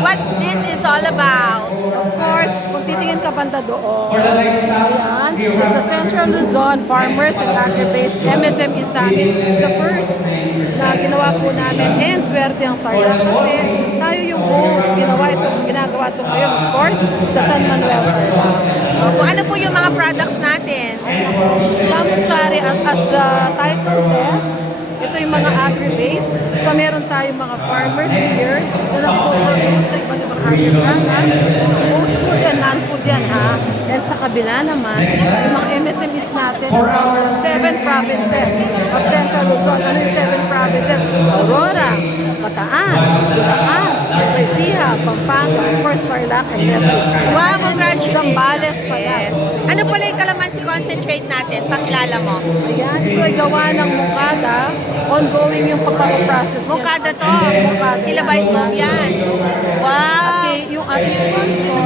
what this is all about. Of course, kung titingin ka banda doon, ayan, it's the Central Luzon Farmers and Agri-Based MSME Summit, the first na ginawa po namin, and swerte ang Tarlac kasi tayo yung host, ginagawa ito ngayon, of course, sa San Manuel, Tarlac. Ano po yung mga products natin? Samut-sari, as the title says, ito yung mga agri-based. So, meron tayong mga farmers here na nagpo-produce sa iba't ibang agri-products. Both food and non-food yan, ha? And sa kabila naman, yung mga MSMEs natin from 7 provinces of Central Luzon. Ano yung 7 provinces? Aurora, Bataan, Bulacan, Ecija, Pampanga, of course, Tarlac, and Nueva Ecija. Wow, congratulations! Zambales pa yan. Yes. Ano pala yung calamansi concentrate natin? Pakilala mo. Ayan, ito ay gawa ng Mukada. Ongoing yung pagpapaprocess niya. Mukada to. Mukada. Kilabay mo yan. Wow! Okay, yung ating sponsor.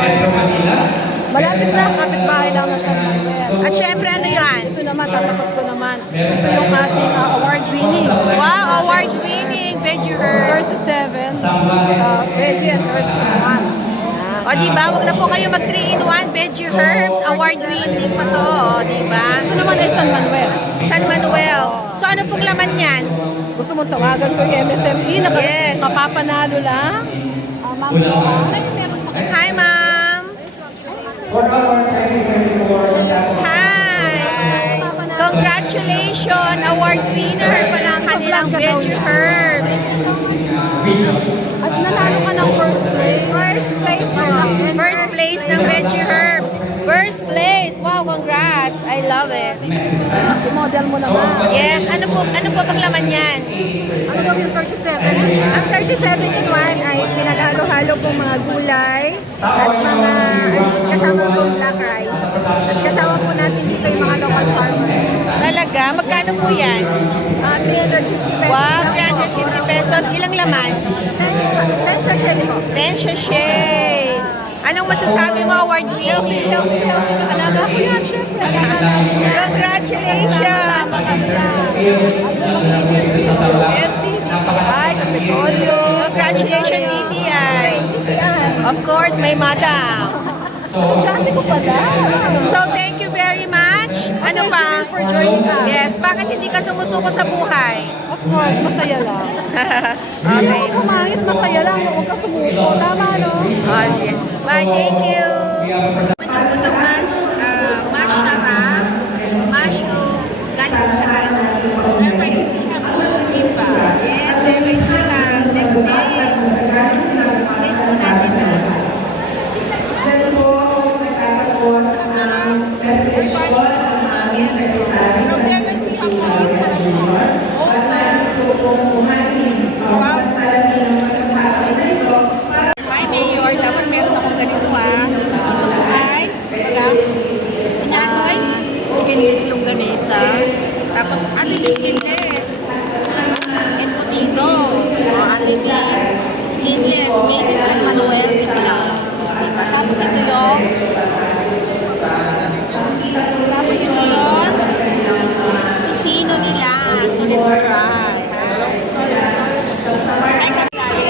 Malapit na, kapitbahay lang ng San Manuel. At syempre, ano yan? Ito naman, tatapat ko naman. Ito yung ating award-winning. Wow, award-winning Veggie Herbs. 37 veggie and herbs in one. O, diba? Huwag na po kayo mag 3-in-1 Veggie Herbs. Award-winning pa to. O, diba? Ito naman ay San Manuel. San Manuel. So, ano pong laman yan? Gusto mo tawagan ko yung MSME? Yes. Kapapanalo lang. Ma'am Joanne. Hi, ma'am. Hi. Congratulations. Award winner pa ng kanilang Veggie Herbs. At nanalo ka ng first place. First place for First place ng Veggie Herbs. First place. Wow, congrats. I love it. I-model mo naman. Yes. Ano po paglaman yan? Ano daw yung 37? Ang 37 in 1 ay pinaghalo-halo pong mga gulay at mga kasama pong black rice. At kasama po natin dito yung mga local farmers. Talaga? Magkano po yan? 350 pesos. Wow, lang po. 350 pesos. Ilang laman? 10 sachet po. 10 sachet. Anong masasabi mo, award winning? Alaga ko yan, syempre. Alaga namin yan. Congratulations! STDTI, Kapitolyo. Congratulations, DTI. Of course, may madam. Estudyante ko pala. So, thank you very much. Ano pa? For joining us. Yes, bakit hindi ka sumusuko sa buhay? Of course, masaya lang. Hindi Okay. ako pumangit, masaya lang. Huwag ka sumuko. Tama, no? Oh, sige. Bye, thank you. Puto mash, mash sarap, mushroom, galing sa Remember, kasi ka po, iba. Yes, very sarap. Next day. Next po natin na. Hi, Mayor. Dapat meron akong ganito Ito po ay, inatoy, skinless longganisa. Tapos, ano yung skinless? Embutido. Ano yung skinless, made in San Manuel, Bigla. Diba? Tapos ito yung tusino nila. So, let's try. Ay, kapitali.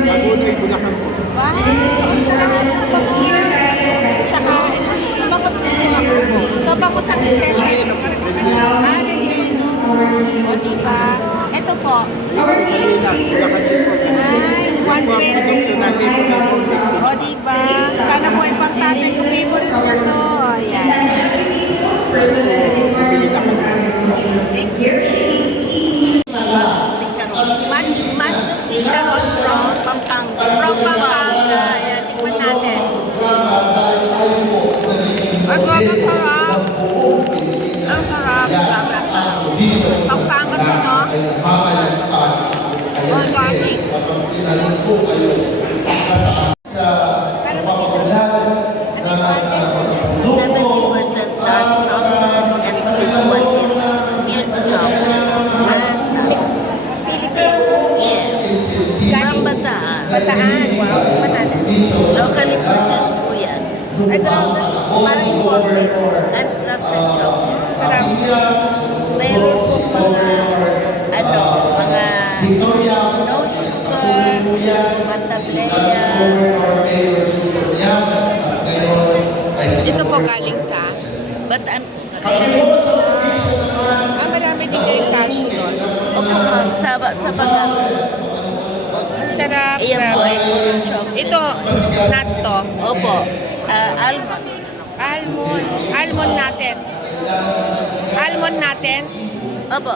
Magunay, Bulacan po. Wow! Ang sarap ng pamilya. Tsaka, mabangos din yung ako. So, bangos ang special. O, diba? Ito po. Bulacan, Bulacan din po. Ay, Ito ang produkto natin ito kay Convict. O, diba? Sana po ibang tatay ko favorite na to. Ayan. Bili na kayo. Thank you. Mas chicharon from Pampanga. From Pampanga. Ayan, tikman natin. Ang sarap. Ang sarap. Pampanga to, no? Organic. Pero makita 70% dark chocolate and this one is milk chocolate. Yes. From Bataan. Bataan. Wow, tikman natin. Locally produced po yan. Ito, parang imported. Handcrafted chocolate. Sarap. Mayroon po mga no sugar, matablets, Ito po galing sa Bataan po. marami din kayong cashew doon. Opo ma'am, sa bagat. Sarap. Iyan po ay grabe. puro chocolate. Ito, nut to. Opo, almond. Almond. Almond natin. Almond natin. Opo.